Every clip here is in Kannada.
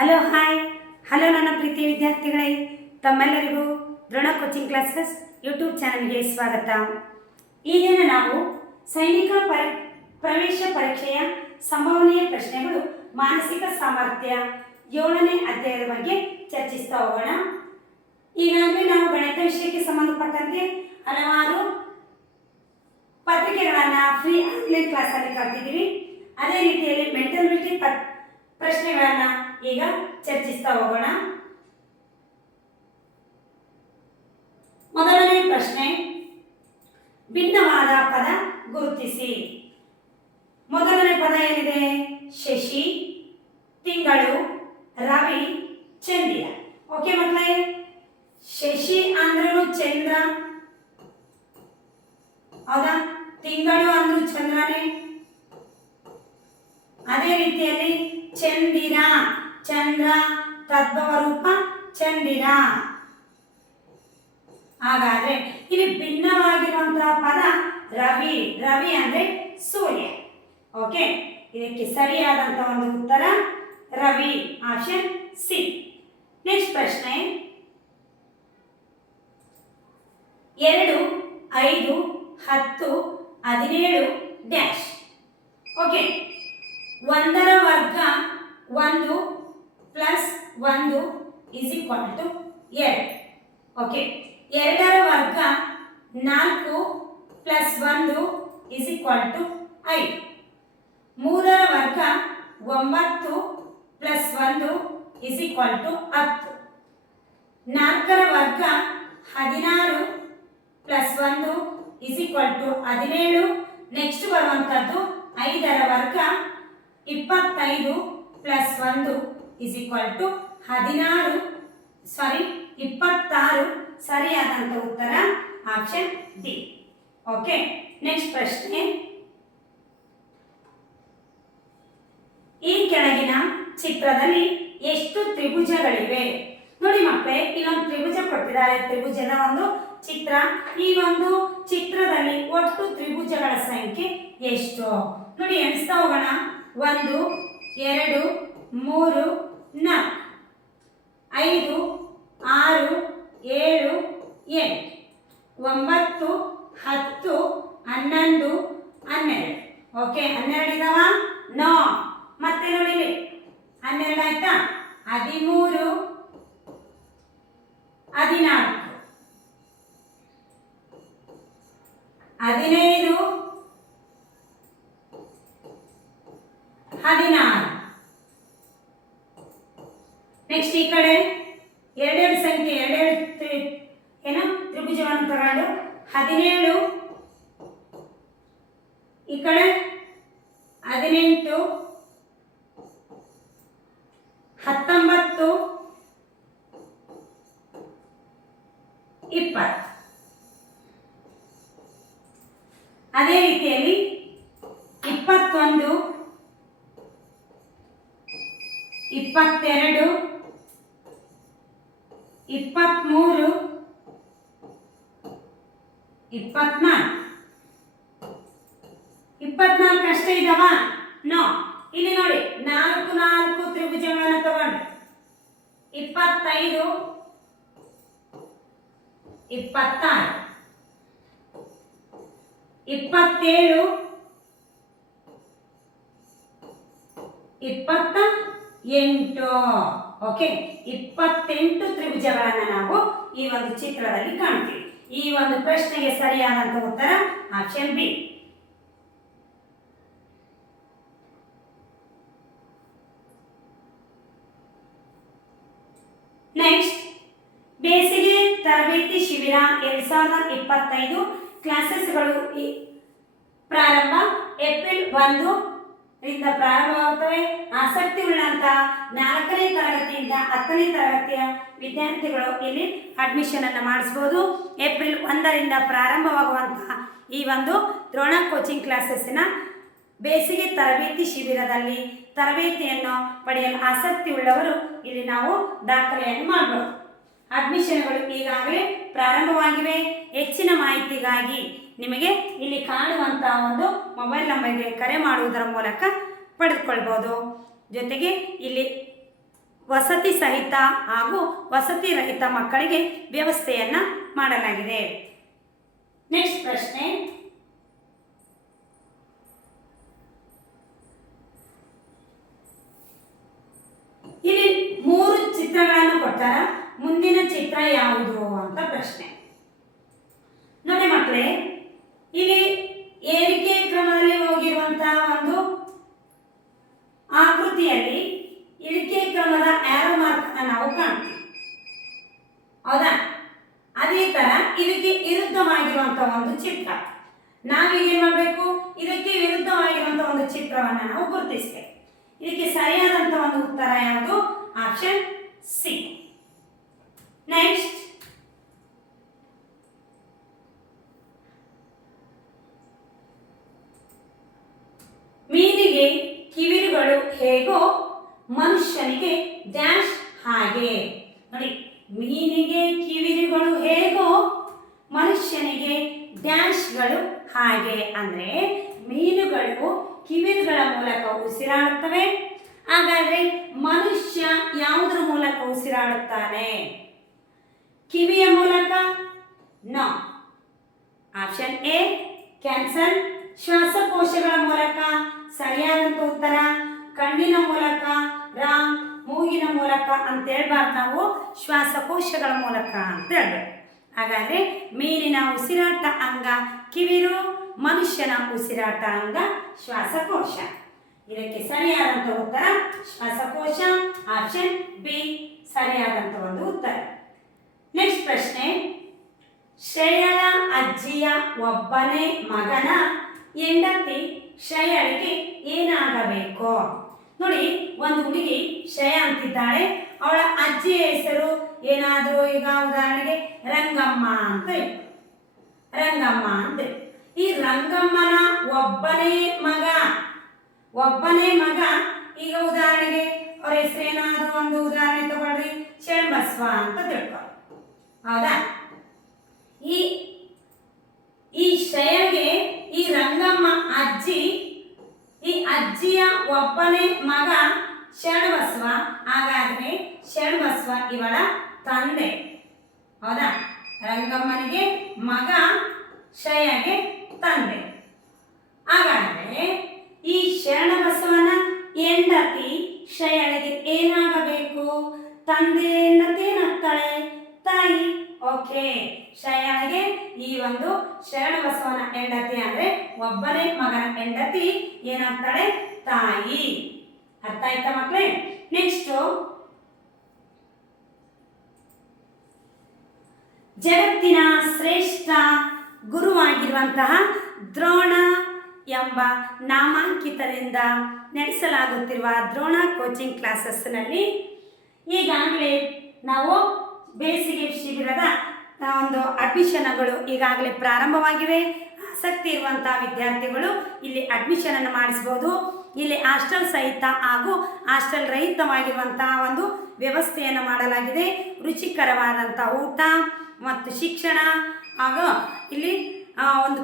ಹಲೋ ಹಾಯ್ ಹಲೋ ನನ್ನ ಪ್ರೀತಿಯ ವಿದ್ಯಾರ್ಥಿಗಳೇ, ತಮ್ಮೆಲ್ಲರಿಗೂ ದ್ರೋಣ ಕೋಚಿಂಗ್ ಕ್ಲಾಸಸ್ ಯೂಟ್ಯೂಬ್ ಚಾನಲ್ಗೆ ಸ್ವಾಗತ. ಈ ದಿನ ನಾವು ಸೈನಿಕ ಪ್ರವೇಶ ಪರೀಕ್ಷೆಯ ಸಂಭವನೀಯ ಪ್ರಶ್ನೆಗಳು ಮಾನಸಿಕ ಸಾಮರ್ಥ್ಯ 7ನೇ ಅಧ್ಯಾಯದ ಬಗ್ಗೆ ಚರ್ಚಿಸ್ತಾ ಹೋಗೋಣ. ಈಗಾಗಲೇ ನಾವು ಗಣಿತ ವಿಷಯಕ್ಕೆ ಸಂಬಂಧಪಟ್ಟಂತೆ ಹಲವಾರು ಪತ್ರಿಕೆಗಳನ್ನು ಫ್ರೀ ಆನ್ಲೈನ್ ಕ್ಲಾಸಲ್ಲಿ ಕಲ್ತಿದ್ದೀವಿ. ಅದೇ ರೀತಿಯಲ್ಲಿ ಮೆಂಟಲಿಟಿ ಪ್ರಶ್ನೆಗಳನ್ನು ಈಗ ಚರ್ಚಿಸ್ತಾ ಹೋಗೋಣ. ಮೊದಲನೇ ಪ್ರಶ್ನೆ, ಭಿನ್ನವಾದ ಪದ ಗುರುತಿಸಿ. ಮೊದಲನೇ ಪದ ಏನಿದೆ? ಶಶಿ, ತಿಂಗಳು, ರವಿ, ಚಂದಿರ. ಓಕೆ ಮಕ್ಕಳೇ, ಶಶಿ ಅಂದ್ರೂ ಚಂದ್ರ ಹೌದಾ, ತಿಂಗಳು ಅಂದ್ರೂ ಚಂದ್ರನೇ. ಅದೇ ರೀತಿಯಲ್ಲಿ ಚಂದಿರ, ಚಂದ್ರ ತದ್ಭವ ರೂಪ ಚಂದಿರ. ಹಾಗಾದ್ರೆ ಇಲ್ಲಿ ಭಿನ್ನವಾಗಿರುವಂತಹ ಪದ ರವಿ. ರವಿ ಅಂದ್ರೆ ಸೂರ್ಯ. ಓಕೆ, ಇದಕ್ಕೆ ಸರಿಯಾದಂತಹ ಒಂದು ಉತ್ತರ ರವಿ, ಆಪ್ಷನ್ ಸಿ. ನೆಕ್ಸ್ಟ್ ಪ್ರಶ್ನೆ, 2, 5, 10, 17 ಡ್ಯಾಶ್. ಓಕೆ, 1ರ ವರ್ಗ 1 plus 1 is equal to 2. Okay, 2ರ ವರ್ಗ 4 ಪ್ಲಸ್ 1 ಇಸ್ ಈಕ್ವಲ್ ಟು 5. 3ರ ವರ್ಗ 9 ಪ್ಲಸ್ 1 ಇಸ್ ಈಕ್ವಲ್ ಟು 10. 4ರ ವರ್ಗ 16 plus 1 is equal to 17. Next ಬರುವಂಥದ್ದು 5ರ ವರ್ಗ 25 ಪ್ಲಸ್ 1 ಇಸ್ ಈಕ್ವಲ್ ಟು 26. ಸರಿಯಾದಂಥ ಉತ್ತರ ಆಪ್ಷನ್ ಡಿ. ಓಕೆ, ನೆಕ್ಸ್ಟ್ ಪ್ರಶ್ನೆ, ಈ ಕೆಳಗಿನ ಚಿತ್ರದಲ್ಲಿ ಎಷ್ಟು ತ್ರಿಭುಜಗಳಿವೆ? ನೋಡಿ ಮಕ್ಕಳೇ, ಇಲ್ಲೊಂದು ತ್ರಿಭುಜ ಕೊಟ್ಟಿದ್ದಾರೆ, ತ್ರಿಭುಜದ ಒಂದು ಚಿತ್ರ. ಈ ಒಂದು ಚಿತ್ರದಲ್ಲಿ ಒಟ್ಟು ತ್ರಿಭುಜಗಳ ಸಂಖ್ಯೆ ಎಷ್ಟು? ನೋಡಿ, ಎಣಿಸ್ತಾ ಹೋಗೋಣ. 1, 2, 3, 4, 5, 6, 7, 8, 9, 10, 11, 12. ಓಕೆ, 12 ಇದಾವ? ನೋ. ಮತ್ತೆ ನೋಡಿ, 12 ಆಯ್ತಾ? 13, 14, 15, 16. ನೆಕ್ಸ್ಟ್ ಈ ಕಡೆ ಎರಡೆರಡು ಸಂಖ್ಯೆ, ಏನು ತ್ರಿಭುಜವನ್ನು ತಗೊಂಡು 17, ಈ ಕಡೆ 18, 19, 20. ಅದೇ ರೀತಿಯಲ್ಲಿ 21, 22, 23, 24 ಅಷ್ಟೇ ಇದಾವ? ನೋ. ಇಲ್ಲಿ ನೋಡಿ, 4 ತ್ರಿಭುಜಗಳನ್ನು ತಗೊಂಡು 25, 26, 27, 28. ಓಕೆ, 28 ತ್ರಿಭುಜಗಳನ್ನು ನಾವು ಈ ಒಂದು ಚಿತ್ರದಲ್ಲಿ ಕಾಣ್ತೀವಿ. ಈ ಒಂದು ಪ್ರಶ್ನೆಗೆ ಸರಿಯಾದಂತ ಉತ್ತರ ಆಪ್ಷನ್ ಬಿ. ನೆಕ್ಸ್ಟ್, ಬೇಸಿಗೆ ತರಬೇತಿ ಶಿಬಿರ 2025 ಕ್ಲಾಸಸ್ಗಳು ಪ್ರಾರಂಭ ಏಪ್ರಿಲ್ 1 ರಿಂದ ಪ್ರಾರಂಭವಾಗುತ್ತವೆ. ಆಸಕ್ತಿ ಉಳ್ಳಂತಹ 4ನೇ ತರಗತಿಯಿಂದ 10ನೇ ತರಗತಿಯ ವಿದ್ಯಾರ್ಥಿಗಳು ಇಲ್ಲಿ ಅಡ್ಮಿಷನ್ ಅನ್ನು ಮಾಡಿಸಬಹುದು. ಏಪ್ರಿಲ್ 1ರಿಂದ ಪ್ರಾರಂಭವಾಗುವಂತಹ ಈ ಒಂದು ದ್ರೋಣ ಕೋಚಿಂಗ್ ಕ್ಲಾಸಸ್ಸಿನ ಬೇಸಿಗೆ ತರಬೇತಿ ಶಿಬಿರದಲ್ಲಿ ತರಬೇತಿಯನ್ನು ಪಡೆಯಲು ಆಸಕ್ತಿ ಉಳ್ಳವರು ಇಲ್ಲಿ ನಾವು ದಾಖಲೆಯನ್ನು ಮಾಡಬಹುದು. ಅಡ್ಮಿಷನ್ಗಳು ಈಗಾಗಲೇ ಪ್ರಾರಂಭವಾಗಿವೆ. ಹೆಚ್ಚಿನ ಮಾಹಿತಿಗಾಗಿ ನಿಮಗೆ ಇಲ್ಲಿ ಕಾಣುವಂತಹ ಒಂದು ಮೊಬೈಲ್ ನಂಬರ್ಗೆ ಕರೆ ಮಾಡುವುದರ ಮೂಲಕ ಪಡೆದುಕೊಳ್ಳಬಹುದು. ಜೊತೆಗೆ ಇಲ್ಲಿ ವಸತಿ ಸಹಿತ ಹಾಗೂ ವಸತಿ ರಹಿತ ಮಕ್ಕಳಿಗೆ ವ್ಯವಸ್ಥೆಯನ್ನು ಮಾಡಲಾಗಿದೆ. ನೆಕ್ಸ್ಟ್ ಪ್ರಶ್ನೆ, ಇಲ್ಲಿ 3 ಚಿತ್ರಗಳನ್ನು ಕೊಟ್ಟಾರ. ಮುಂದಿನ ಚಿತ್ರ ಯಾವುದು ಅಂತ ಪ್ರಶ್ನೆ. ನೋಡಿ ಮಕ್ಕಳೇ, ಇಲ್ಲಿ ಏರಿಕೆ ಕ್ರಮದಲ್ಲಿ ಹೋಗಿರುವಂತಹ ಒಂದು ಆಕೃತಿಯಲ್ಲಿ ಇಳಿಕೆ ಕ್ರಮದ ಆರೋ ಮಾರ್ಕ್ ನಾವು ಕಾಣ್ತೀವಿ, ಹೌದಾ? ಅದೇ ತರ ಇದಕ್ಕೆ ವಿರುದ್ಧವಾಗಿರುವಂತಹ ಒಂದು ಚಿತ್ರ. ನಾವೀಗ ಏನ್ ಮಾಡಬೇಕು? ಇದಕ್ಕೆ ವಿರುದ್ಧವಾಗಿರುವಂತಹ ಒಂದು ಚಿತ್ರವನ್ನು ನಾವು ಗುರುತಿಸಬೇಕು. ಇದಕ್ಕೆ ಸರಿಯಾದಂತಹ ಒಂದು ಉತ್ತರ ಯಾವುದು? Option C. ನೆಕ್ಸ್ಟ್, ಮೀನಿಗೆ ಕಿವಿರುಗಳು ಹೇಗೋ ಮನುಷ್ಯನಿಗೆ ಡ್ಯಾಶ್ ಹಾಗೆ. ನೋಡಿ, ಮೀನಿಗೆ ಕಿವಿರುಗಳು ಹೇಗೋ ಮನುಷ್ಯನಿಗೆ ಡ್ಯಾಶ್ಗಳು ಹಾಗೆ. ಅಂದ್ರೆ ಮೀನುಗಳು ಕಿವಿರುಗಳ ಮೂಲಕ ಉಸಿರಾಡುತ್ತವೆ. ಹಾಗಾದ್ರೆ ಮನುಷ್ಯ ಯಾವುದರ ಮೂಲಕ ಉಸಿರಾಡುತ್ತಾನೆ? ಕಿವಿಯ ಮೂಲಕ? ನೋ. Option A cancer. ಶ್ವಾಸಕೋಶಗಳ ಮೂಲಕ? ಸರಿಯಾದಂತ ಉತ್ತರ ಕಣ್ಣಿನ ಮೂಲಕ. ರಾಮ್. ಮೂಗಿನ ಮೂಲಕ ಅಂತ ಹೇಳ್ಬಾರ್ದು, ನಾವು ಶ್ವಾಸಕೋಶಗಳ ಮೂಲಕ ಅಂತ ಹೇಳ್ಬೇಕು. ಹಾಗಾದ್ರೆ ಮೀನಿನ ಉಸಿರಾಟ ಅಂಗ ಕಿವಿರು, ಮನುಷ್ಯನ ಉಸಿರಾಟ ಅಂಗ ಶ್ವಾಸಕೋಶ. ಇದಕ್ಕೆ ಸರಿಯಾದಂತ ಉತ್ತರ ಶ್ವಾಸಕೋಶ. ಆಪ್ಷನ್ ಬಿ ಸರಿಯಾದಂತ ಒಂದು ಉತ್ತರ. ನೆಕ್ಸ್ಟ್ ಪ್ರಶ್ನೆ, ಶ್ರೇಯಳ ಅಜ್ಜಿಯ ಒಬ್ಬನೇ ಮಗನ ಹೆಂಡತಿ ಶ್ರೇಯಳಿಗೆ ಏನಾಗಬೇಕು? ನೋಡಿ, ಒಂದು ಹುಡುಗಿ ಶ್ರೇಯ ಅಂತಿದ್ದಾಳೆ. ಅವಳ ಅಜ್ಜಿಯ ಹೆಸರು ಏನಾದರೂ, ಈಗ ಉದಾಹರಣೆಗೆ ರಂಗಮ್ಮ ಅಂತ ಇತ್ತು. ರಂಗಮ್ಮ ಅಂತ. ಈ ರಂಗಮ್ಮನ ಒಬ್ಬನೇ ಮಗ ಈಗ ಉದಾಹರಣೆಗೆ ಅವ್ರ ಹೆಸರು ಏನಾದರೂ ಒಂದು ಉದಾಹರಣೆ ತಗೊಳ್ರಿ, ಶರಣಬಸವ ಅಂತ ತಿಳ್ಕೊ, ಹೌದಾ? ಈ ಶ್ರೇಯಗೆ ಈ ರಂಗಮ್ಮ ಅಜ್ಜಿ, ಈ ಅಜ್ಜಿಯ ಒಬ್ಬನೇ ಮಗ ಶರಣಬಸವ. ಹಾಗಾದ್ರೆ ಶರಣಬಸವ ಇವಳ ತಂದೆ, ಹೌದಾ? ರಂಗಮ್ಮನಿಗೆ ಮಗ, ಶ್ರೇಯಗೆ ತಂದೆ. ಹಾಗಾದ್ರೆ ಈ ಶರಣಬಸವನ ಹೆಂಡತಿ ಶ್ರೇಯಳಿಗೆ ಏನಾಗಬೇಕು? ತಂದೆ ಹೆಂಡತಿ ಏನಾಗ್ತಾಳೆ? ತಾಯಿ. ಓಕೆ, ಶ್ರೇಯಳಿಗೆ ಈ ಒಂದು ಶರಣಬಸವನ ಹೆಂಡತಿ ಅಂದ್ರೆ ಒಬ್ಬನೇ ಮಗನ ಹೆಂಡತಿ ಏನಾಗ್ತಾಳೆ? ತಾಯಿ. ಅರ್ಥ ಆಯ್ತಾ ಮಕ್ಕಳೇ? ನೆಕ್ಸ್ಟ್, ಜಗತ್ತಿನ ಶ್ರೇಷ್ಠ ಗುರುವಾಗಿರುವಂತಹ ದ್ರೋಣ ಎಂಬ ನಾಮಾಂಕಿತರಿಂದ ನಡೆಸಲಾಗುತ್ತಿರುವ ದ್ರೋಣ ಕೋಚಿಂಗ್ ಕ್ಲಾಸಸ್ನಲ್ಲಿ ಈಗಾಗಲೇ ನಾವು ಬೇಸಿಗೆ ಶಿಬಿರದ ಒಂದು ಅಡ್ಮಿಷನ್ಗಳು ಈಗಾಗಲೇ ಪ್ರಾರಂಭವಾಗಿವೆ. ಆಸಕ್ತಿ ಇರುವಂತಹ ವಿದ್ಯಾರ್ಥಿಗಳು ಇಲ್ಲಿ ಅಡ್ಮಿಷನನ್ನು ಮಾಡಿಸ್ಬೋದು. ಇಲ್ಲಿ ಹಾಸ್ಟೆಲ್ ಸಹಿತ ಹಾಗೂ ಹಾಸ್ಟೆಲ್ ರಹಿತವಾಗಿರುವಂತಹ ಒಂದು ವ್ಯವಸ್ಥೆಯನ್ನು ಮಾಡಲಾಗಿದೆ. ರುಚಿಕರವಾದಂಥ ಊಟ ಮತ್ತು ಶಿಕ್ಷಣ ಹಾಗೂ ಇಲ್ಲಿ ಒಂದು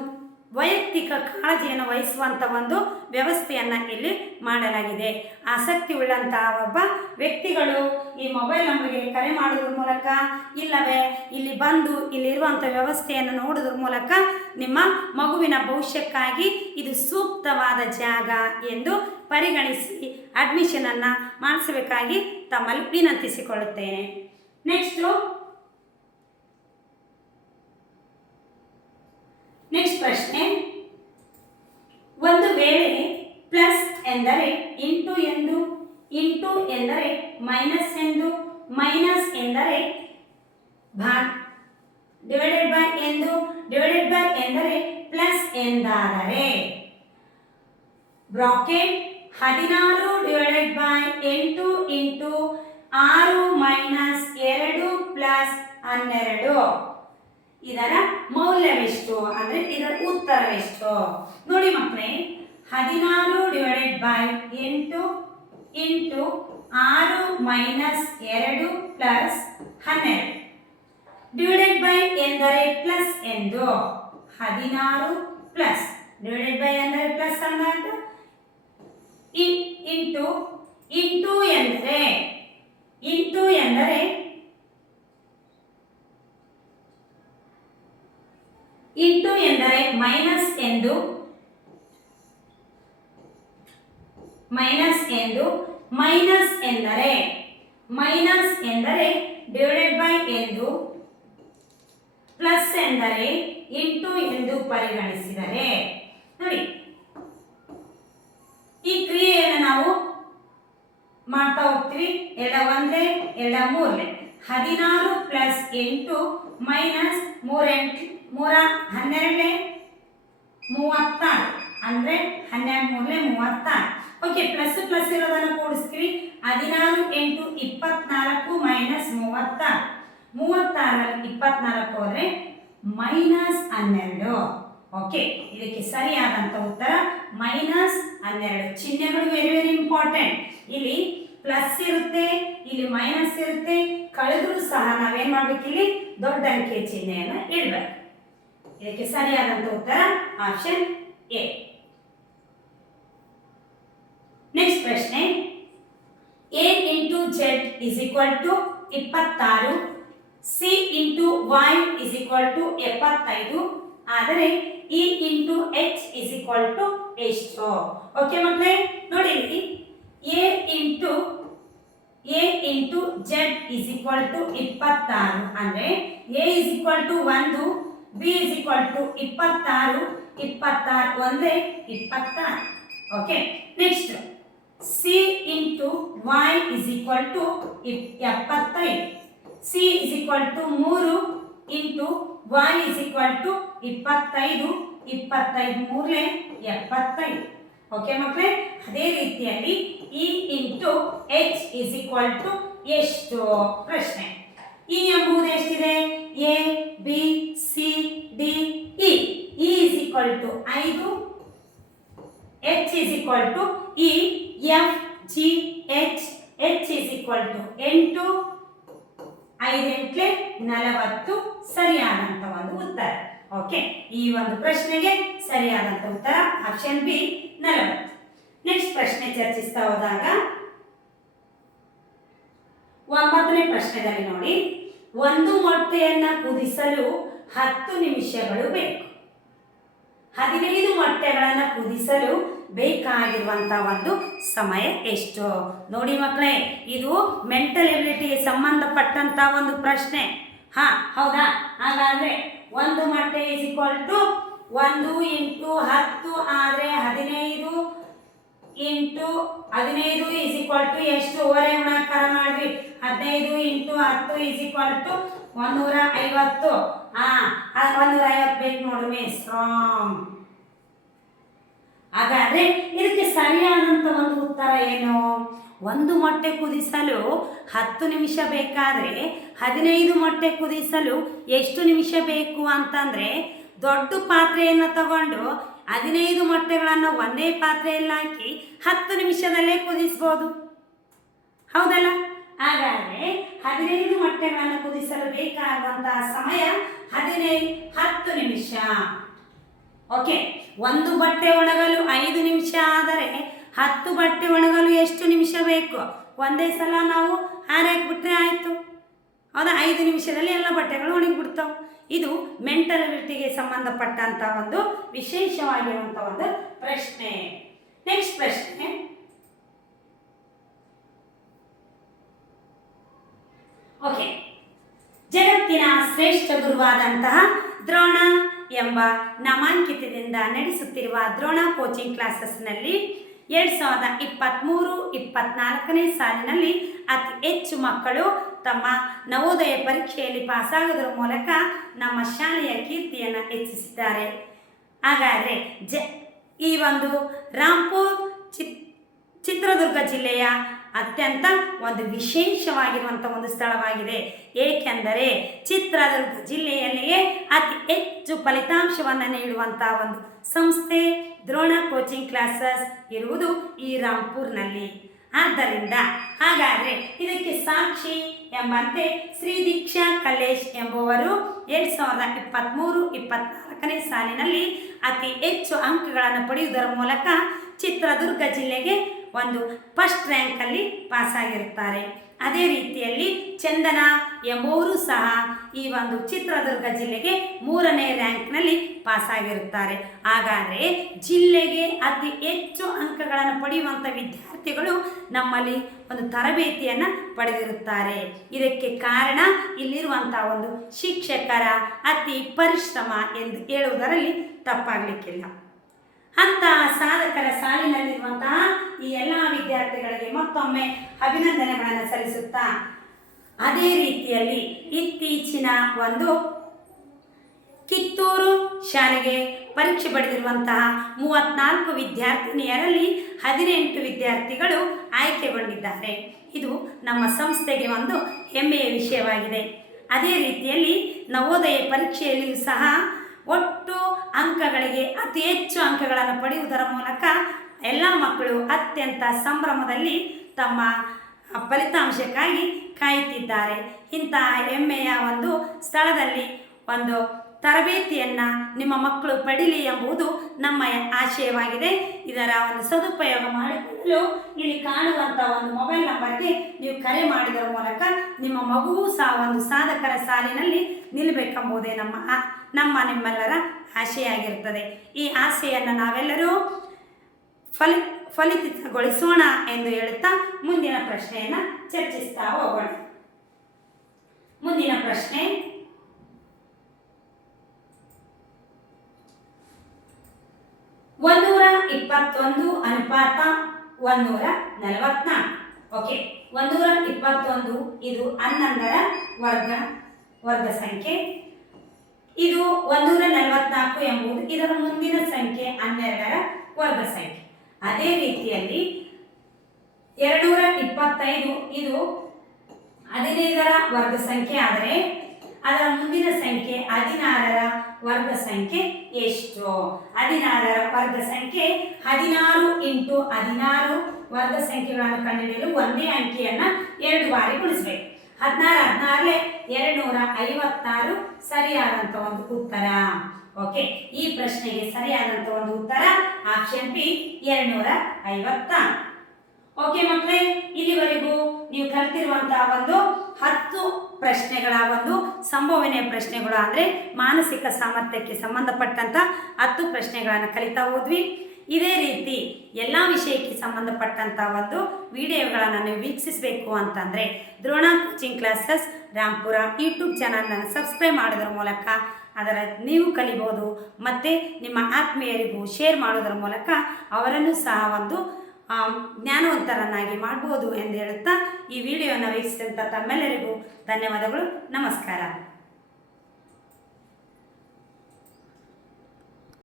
ವೈಯಕ್ತಿಕ ಕಾಳಜಿಯನ್ನು ವಹಿಸುವಂಥ ಒಂದು ವ್ಯವಸ್ಥೆಯನ್ನು ಇಲ್ಲಿ ಮಾಡಲಾಗಿದೆ. ಆಸಕ್ತಿ ಉಳ್ಳಂತಹ ಒಬ್ಬ ವ್ಯಕ್ತಿಗಳು ಈ ಮೊಬೈಲ್ ನಂಬರ್ಗೆ ಕರೆ ಮಾಡೋದ್ರ ಮೂಲಕ, ಇಲ್ಲವೇ ಇಲ್ಲಿ ಬಂದು ಇಲ್ಲಿರುವಂಥ ವ್ಯವಸ್ಥೆಯನ್ನು ನೋಡೋದ್ರ ಮೂಲಕ ನಿಮ್ಮ ಮಗುವಿನ ಭವಿಷ್ಯಕ್ಕಾಗಿ ಇದು ಸೂಕ್ತವಾದ ಜಾಗ ಎಂದು ಪರಿಗಣಿಸಿ ಅಡ್ಮಿಷನನ್ನು ಮಾಡಿಸಬೇಕಾಗಿ ತಮ್ಮಲ್ಲಿ ವಿನಂತಿಸಿಕೊಳ್ಳುತ್ತೇನೆ. ನೆಕ್ಸ್ಟ್ ಪ್ರಶ್ನೆ, ಒಂದು ವೇಳೆ ಪ್ಲಸ್ ಎಂದರೆ ಇಂಟು ಎಂದು, ಇಂಟು ಎಂದರೆ ಮೈನಸ್ ಎಂದು, ಮೈನಸ್ ಎಂದರೆ ಡಿವೈಡೆಡ್ ಬೈ ಎಂದು, ಡಿವೈಡೆಡ್ ಬೈ ಎಂದರೆ ಪ್ಲಸ್ ಎಂದಾದರೆ bracket 16 divided by 8 into 6 minus 2 plus 12 ಇದರ ಮೌಲ್ಯವೆಷ್ಟು ಅಂದರೆ ಇದರ ಉತ್ತರವೆಷ್ಟು? ನೋಡಿ ಮಕ್ಕಳೇ, 16 divided by 8 into 6 minus 2 plus 12 divided by ಎಂದರೆ ಪ್ಲಸ್ ಎಂದು. 16 ಪ್ಲಸ್ ಡಿವೈಡೆಡ್ ಬೈ ಎಂದರೆ ಪ್ಲಸ್ ಅಂದಾಜು, ಇಂಟು ಎಂದರೆ ಇಂಟು ಎಂದರೆ ಮೈನಸ್ ಎಂದು ಮೈನಸ್ ಎಂದರೆ ಡಿವೈಡೆಡ್ ಬೈ ಎಂದು, ಪ್ಲಸ್ ಎಂದರೆ ಇಂಟು ಎಂದು ಪರಿಗಣಿಸಿದರೆ ನೋಡಿ ಈ ಕ್ರಿಯೆಯನ್ನು ನಾವು ಮಾಡ್ತಾ ಹೋಗ್ತೀವಿ. 2 1 2 3 16 ಪ್ಲಸ್ 8 ಮೈನಸ್ 3 12 36 ಅಂದರೆ 12 36. ಓಕೆ, ಪ್ಲಸ್ ಪ್ಲಸ್ ಇರೋದನ್ನು ಕೂಡಿಸ್ತೀವಿ. 16 8 24 ಮೈನಸ್ 36. 36ರಲ್ಲಿ 24 ಹೋದರೆ ಮೈನಸ್ 12. ಓಕೆ, ಇದಕ್ಕೆ ಸರಿಯಾದಂತ ಉತ್ತರ ಮೈನಸ್ 12. ಚಿಹ್ನೆಗಳು ವೆರಿ ವೆರಿ ಇಂಪಾರ್ಟೆಂಟ್. ಇಲ್ಲಿ ಪ್ಲಸ್ ಇರುತ್ತೆ, ಇಲ್ಲಿ ಮೈನಸ್ ಇರುತ್ತೆ. ಕಳೆದರೂ ಸಹ ನಾವೇನ್ ಮಾಡ್ಬೇಕು, ಇಲ್ಲಿ ದೊಡ್ಡ ಅಂಕೆಯ ಚಿಹ್ನೆಯನ್ನು ಇಡಬೇಕು. ಇದಕ್ಕೆ ಸರಿಯಾದಂತ ಉತ್ತರ ಆಪ್ಷನ್ ಎ. ನೆಕ್ಸ್ಟ್ ಪ್ರಶ್ನೆ, a into z is equal to 26, c into y is equal to 75, ಆದರೆ e into h is equal to ಎಷ್ಟು? ಓಕೆ ಮಕ್ಕಳೇ, ನೋಡಿ ಇಲ್ಲಿ a into z is equal to 26 ಅಂದರೆ a is equal to 1, b is equal to 26, 26 ಒಂದೇ 26. Okay, next c into y is equal to 75, c is equal to 3 into y is equal to 25, 25 3 75. Okay ಮಕ್ಕಳೇ, ಅದೇ ರೀತಿಯಲ್ಲಿ e into h is equal to ಎಷ್ಟು? ಪ್ರಶ್ನೆ e ಎಂಬುದು ಎಷ್ಟಿದೆ? a b c d e. e is equal to 5, h is equal to e f g h, h is equal to 8, 5 8 40 ಸರಿಯಾದಂತ ಒಂದು ಉತ್ತರ. ಓಕೆ, ಈ ಒಂದು ಪ್ರಶ್ನೆಗೆ ಸರಿಯಾದಂತ ಉತ್ತರ ಆಪ್ಷನ್ ಬಿ 40. ನೆಕ್ಸ್ಟ್ ಪ್ರಶ್ನೆ ಚರ್ಚಿಸ್ತಾ ಹೋದಾಗ 9ನೇ ಪ್ರಶ್ನೆಯಲ್ಲಿ ನೋಡಿ, ಒಂದು ಮೊಟ್ಟೆಯನ್ನು ಕುದಿಸಲು 10 ನಿಮಿಷಗಳು ಬೇಕು. 15 ಮೊಟ್ಟೆಗಳನ್ನು ಕುದಿಸಲು ಬೇಕಾಗಿರುವಂತಹ ಒಂದು ಸಮಯ ಎಷ್ಟು? ನೋಡಿ ಮಕ್ಕಳೇ, ಇದು ಮೆಂಟಲ್ ಎಬಿಲಿಟಿಗೆ ಸಂಬಂಧಪಟ್ಟಂತ ಒಂದು ಪ್ರಶ್ನೆ. ಹೌದಾ? ಹಾಗಾದ್ರೆ ಒಂದು ಮೊಟ್ಟೆ ಇಸ್ ಈಕ್ವಲ್ ಟು 1 ಇಂಟು 10 ಆದರೆ 15 ಇಂಟು 15 ಇಸ್ ಈಕ್ವಲ್ ಟು ಎಷ್ಟು? ಓರೆ ಗುಣಾಕಾರ ಮಾಡಿದ್ವಿ. 15 ಇಂಟು 10 ಇಸ್ ಈಕ್ವಲ್ ಟು 150. 150 ಬೇಕು ನೋಡ್ರಿ ಸ್ಟ್ರಾಂಗ್. ಹಾಗಾದ್ರೆ ಇದಕ್ಕೆ ಸರಿಯಾದಂತ ಒಂದು ಉತ್ತರ ಏನು? ಒಂದು ಮೊಟ್ಟೆ ಕುದಿಸಲು 10 ನಿಮಿಷ ಬೇಕಾದರೆ 15 ಮೊಟ್ಟೆ ಕುದಿಸಲು ಎಷ್ಟು ನಿಮಿಷ ಬೇಕು ಅಂತಂದರೆ, ದೊಡ್ಡ ಪಾತ್ರೆಯನ್ನು ತಗೊಂಡು 15 ಮೊಟ್ಟೆಗಳನ್ನು ಒಂದೇ ಪಾತ್ರೆಯಲ್ಲಿ ಹಾಕಿ 10 ನಿಮಿಷದಲ್ಲೇ ಕುದಿಸ್ಬೋದು. ಹೌದಲ್ಲ? ಹಾಗಾದರೆ 15 ಮೊಟ್ಟೆಗಳನ್ನು ಕುದಿಸಲು ಬೇಕಾಗುವಂತಹ ಸಮಯ 10 ನಿಮಿಷ. ಓಕೆ, ಒಂದು ಬಟ್ಟೆ ಒಣಗಲು 5 ನಿಮಿಷ ಆದರೆ 10 ಬಟ್ಟೆ ಒಣಗಲು ಎಷ್ಟು ನಿಮಿಷ ಬೇಕು? ಒಂದೇ ಸಲ ನಾವು ಹಾರಾಕ್ಬಿಟ್ರೆ ಆಯಿತು. ಹೌದಾ? 5 ನಿಮಿಷದಲ್ಲಿ ಎಲ್ಲ ಬಟ್ಟೆಗಳು ಒಣಗಿಬಿಡ್ತಾವೆ. ಇದು ಮೆಂಟಲ್ ಎಬಿಲಿಟಿಗೆ ಸಂಬಂಧಪಟ್ಟಂತ ಒಂದು ವಿಶೇಷವಾಗಿರುವಂಥ ಒಂದು ಪ್ರಶ್ನೆ. ನೆಕ್ಸ್ಟ್ ಪ್ರಶ್ನೆ, ಓಕೆ, ಜಗತ್ತಿನ ಶ್ರೇಷ್ಠ ಗುರುವಾದಂತಹ ದ್ರೋಣ ಎಂಬ ನಾಮಾಂಕಿತದಿಂದ ನಡೆಸುತ್ತಿರುವ ದ್ರೋಣ ಕೋಚಿಂಗ್ ಕ್ಲಾಸಸ್ನಲ್ಲಿ 2023-24ನೇ ಸಾಲಿನಲ್ಲಿ ಅತಿ ಹೆಚ್ಚು ಮಕ್ಕಳು ತಮ್ಮ ನವೋದಯ ಪರೀಕ್ಷೆಯಲ್ಲಿ ಪಾಸಾಗೋದ್ರ ಮೂಲಕ ನಮ್ಮ ಶಾಲೆಯ ಕೀರ್ತಿಯನ್ನು ಹೆಚ್ಚಿಸಿದ್ದಾರೆ. ಹಾಗಾದರೆ ಈ ಒಂದು ರಾಂಪುರ್ ಚಿತ್ರದುರ್ಗ ಜಿಲ್ಲೆಯ ಅತ್ಯಂತ ಒಂದು ವಿಶೇಷವಾಗಿರುವಂಥ ಒಂದು ಸ್ಥಳವಾಗಿದೆ. ಏಕೆಂದರೆ ಚಿತ್ರದುರ್ಗ ಜಿಲ್ಲೆಯಲ್ಲಿಯೇ ಅತಿ ಹೆಚ್ಚು ಫಲಿತಾಂಶವನ್ನು ನೀಡುವಂಥ ಒಂದು ಸಂಸ್ಥೆ ದ್ರೋಣ ಕೋಚಿಂಗ್ ಕ್ಲಾಸಸ್ ಇರುವುದು ಈ ರಾಂಪುರ್ನಲ್ಲಿ. ಆದ್ದರಿಂದ ಹಾಗಾದರೆ ಇದಕ್ಕೆ ಸಾಕ್ಷಿ ಎಂಬಂತೆ ಶ್ರೀ ದೀಕ್ಷಾ ಕಲ್ಲೇಶ್ ಎಂಬುವರು 2023-24ನೇ ಸಾಲಿನಲ್ಲಿ ಅತಿ ಹೆಚ್ಚು ಅಂಕಗಳನ್ನು ಪಡೆಯುವುದರ ಮೂಲಕ ಚಿತ್ರದುರ್ಗ ಜಿಲ್ಲೆಗೆ ಒಂದು ಫಸ್ಟ್ ರ್ಯಾಂಕಲ್ಲಿ ಪಾಸಾಗಿರುತ್ತಾರೆ. ಅದೇ ರೀತಿಯಲ್ಲಿ ಚಂದನ ಎಂಬುವರು ಸಹ ಈ ಒಂದು ಚಿತ್ರದುರ್ಗ ಜಿಲ್ಲೆಗೆ 3ನೇ ರ್ಯಾಂಕ್ನಲ್ಲಿ ಪಾಸಾಗಿರುತ್ತಾರೆ. ಹಾಗಾದರೆ ಜಿಲ್ಲೆಗೆ ಅತಿ ಹೆಚ್ಚು ಅಂಕಗಳನ್ನು ಪಡೆಯುವಂಥ ವಿದ್ಯಾರ್ಥಿಗಳು ನಮ್ಮಲ್ಲಿ ಒಂದು ತರಬೇತಿಯನ್ನು ಪಡೆದಿರುತ್ತಾರೆ. ಇದಕ್ಕೆ ಕಾರಣ ಇಲ್ಲಿರುವಂಥ ಒಂದು ಶಿಕ್ಷಕರ ಅತಿ ಪರಿಶ್ರಮ ಎಂದು ಹೇಳುವುದರಲ್ಲಿ ತಪ್ಪಾಗಲಿಕ್ಕಿಲ್ಲ. ಅಂತಹ ಸಾಧಕರ ಸಾಲಿನಲ್ಲಿರುವಂತಹ ಈ ಎಲ್ಲ ವಿದ್ಯಾರ್ಥಿಗಳಿಗೆ ಮತ್ತೊಮ್ಮೆ ಅಭಿನಂದನೆಗಳನ್ನು ಸಲ್ಲಿಸುತ್ತಾ, ಅದೇ ರೀತಿಯಲ್ಲಿ ಇತ್ತೀಚಿನ ಒಂದು ಕಿತ್ತೂರು ಶಾಲೆಗೆ ಪರೀಕ್ಷೆ ಬರೆದಿರುವಂತಹ 34 ವಿದ್ಯಾರ್ಥಿನಿಯರಲ್ಲಿ 18 ವಿದ್ಯಾರ್ಥಿಗಳು ಆಯ್ಕೆಗೊಂಡಿದ್ದಾರೆ. ಇದು ನಮ್ಮ ಸಂಸ್ಥೆಗೆ ಒಂದು ಹೆಮ್ಮೆಯ ವಿಷಯವಾಗಿದೆ. ಅದೇ ರೀತಿಯಲ್ಲಿ ನವೋದಯ ಪರೀಕ್ಷೆಯಲ್ಲಿಯೂ ಸಹ ಒಟ್ಟು ಅಂಕಗಳಿಗೆ ಅತಿ ಹೆಚ್ಚು ಅಂಕಗಳನ್ನು ಪಡೆಯುವುದರ ಮೂಲಕ ಎಲ್ಲ ಮಕ್ಕಳು ಅತ್ಯಂತ ಸಂಭ್ರಮದಲ್ಲಿ ತಮ್ಮ ಫಲಿತಾಂಶಕ್ಕಾಗಿ ಕಾಯುತ್ತಿದ್ದಾರೆ. ಇಂತಹ ಹೆಮ್ಮೆಯ ಒಂದು ಸ್ಥಳದಲ್ಲಿ ಒಂದು ತರಬೇತಿಯನ್ನು ನಿಮ್ಮ ಮಕ್ಕಳು ಪಡೀಲಿ ಎಂಬುದು ನಮ್ಮ ಆಶಯವಾಗಿದೆ. ಇದರ ಒಂದು ಸದುಪಯೋಗ ಮಾಡಿಕೊಳ್ಳಲು ಇಲ್ಲಿ ಕಾಣುವಂಥ ಒಂದು ಮೊಬೈಲ್ ನಂಬರ್ಗೆ ನೀವು ಕರೆ ಮಾಡಿದರ ಮೂಲಕ ನಿಮ್ಮ ಮಗುವೂ ಸಹ ಒಂದು ಸಾಧಕರ ಸಾಲಿನಲ್ಲಿ ನಿಲ್ಲಬೇಕೆಂಬುದೇ ನಿಮ್ಮೆಲ್ಲರ ಆಶಯ ಆಗಿರುತ್ತದೆ. ಈ ಆಸೆಯನ್ನು ನಾವೆಲ್ಲರೂ ಫಲಿತಗೊಳಿಸೋಣ ಎಂದು ಹೇಳುತ್ತಾ ಮುಂದಿನ ಪ್ರಶ್ನೆಯನ್ನು ಚರ್ಚಿಸ್ತಾ ಹೋಗೋಣ. ಮುಂದಿನ ಪ್ರಶ್ನೆ, 121 ಅನುಪಾತ 144. ಓಕೆ, 121 ಇದು 11ರ ವರ್ಗ ಸಂಖ್ಯೆ. ಇದು 144 ಎಂಬುದು ಇದರ ಮುಂದಿನ ಸಂಖ್ಯೆ 12ರ ವರ್ಗ ಸಂಖ್ಯೆ. ಅದೇ ರೀತಿಯಲ್ಲಿ 225 ಇದು 15ರ ವರ್ಗ ಸಂಖ್ಯೆ ಆದರೆ ಅದರ ಮುಂದಿನ ಸಂಖ್ಯೆ 16ರ ವರ್ಗ ಸಂಖ್ಯೆ ಎಷ್ಟು? 16ರ ವರ್ಗ ಸಂಖ್ಯೆ 16 × 16 ವರ್ಗ ಸಂಖ್ಯೆಗಳನ್ನು ಕಂಡುಹಿಡಿಯಲು ಒಂದೇ ಅಂಕಿಯನ್ನು 2 ಬಾರಿ ಗುಣಿಸಬೇಕು. 16 256 ಸರಿಯಾದಂಥ ಒಂದು ಉತ್ತರ. ಓಕೆ, ಈ ಪ್ರಶ್ನೆಗೆ ಸರಿಯಾದಂಥ ಒಂದು ಉತ್ತರ ಆಪ್ಷನ್ ಬಿ 256. ಓಕೆ ಮಕ್ಕಳೇ, ಇಲ್ಲಿವರೆಗೂ ನೀವು ಕಲಿತಿರುವಂತಹ ಒಂದು 10 ಪ್ರಶ್ನೆಗಳ ಒಂದು ಸಂಭಾವನೆಯ ಪ್ರಶ್ನೆಗಳು ಅಂದರೆ ಮಾನಸಿಕ ಸಾಮರ್ಥ್ಯಕ್ಕೆ ಸಂಬಂಧಪಟ್ಟಂಥ 10 ಪ್ರಶ್ನೆಗಳನ್ನು ಕಲಿತಾ ಹೋದ್ವಿ. ಇದೇ ರೀತಿ ಎಲ್ಲ ವಿಷಯಕ್ಕೆ ಸಂಬಂಧಪಟ್ಟಂಥ ಒಂದು ವಿಡಿಯೋಗಳನ್ನು ನೀವು ವೀಕ್ಷಿಸಬೇಕು ಅಂತಂದರೆ Drona coaching classes Rampur YouTube ಚಾನಲನ್ನು ಸಬ್ಸ್ಕ್ರೈಬ್ ಮಾಡೋದ್ರ ಮೂಲಕ ಅದರ ನೀವು ಕಲಿಬೋದು. ಮತ್ತು ನಿಮ್ಮ ಆತ್ಮೀಯರಿಗೂ ಶೇರ್ ಮಾಡೋದರ ಮೂಲಕ ಅವರನ್ನು ಸಹ ಒಂದು ಜ್ಞಾನವಂತರನ್ನಾಗಿ ಮಾಡ್ಬೋದು ಎಂದು ಹೇಳುತ್ತಾ ಈ ವಿಡಿಯೋನ ವೀಕ್ಷಿಸಿದಂಥ ತಮ್ಮೆಲ್ಲರಿಗೂ ಧನ್ಯವಾದಗಳು. ನಮಸ್ಕಾರ.